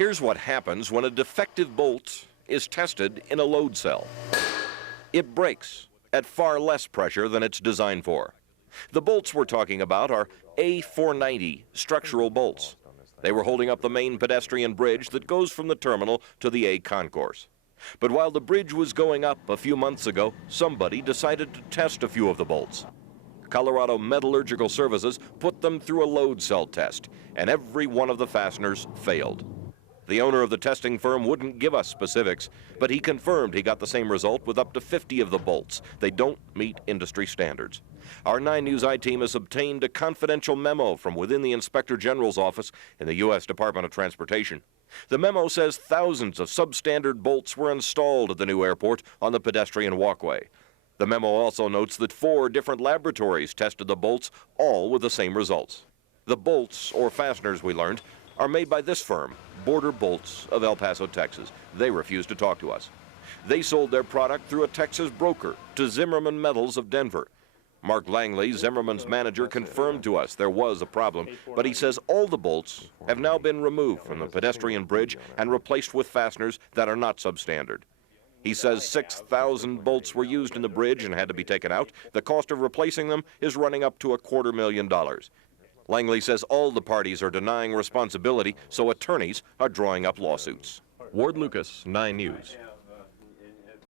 Here's what happens when a defective bolt is tested in a load cell. It breaks at far less pressure than it's designed for. The bolts we're talking about are A490 structural bolts. They were holding up the main pedestrian bridge that goes from the terminal to the A concourse. But while the bridge was going up a few months ago, somebody decided to test a few of the bolts. Colorado Metallurgical Services put them through a load cell test, and every one of the fasteners failed. The owner of the testing firm wouldn't give us specifics, but he confirmed he got the same result with up to 50 of the bolts. They don't meet industry standards. Our 9 News I-team has obtained a confidential memo from within the Inspector General's office in the U.S. Department of Transportation. The memo says thousands of substandard bolts were installed at the new airport on the pedestrian walkway. The memo also notes that 4 different laboratories tested the bolts, all with the same results. The bolts, or fasteners we learned, are made by this firm, Border Bolts of El Paso, Texas. They refused to talk to us. They sold their product through a Texas broker to Zimmerman Metals of Denver. Mark Langley, Zimmerman's manager, confirmed to us there was a problem, but he says all the bolts have now been removed from the pedestrian bridge and replaced with fasteners that are not substandard. He says 6,000 bolts were used in the bridge and had to be taken out. The cost of replacing them is running up to $250,000. Langley says all the parties are denying responsibility, so attorneys are drawing up lawsuits. Ward Lucas, 9 News.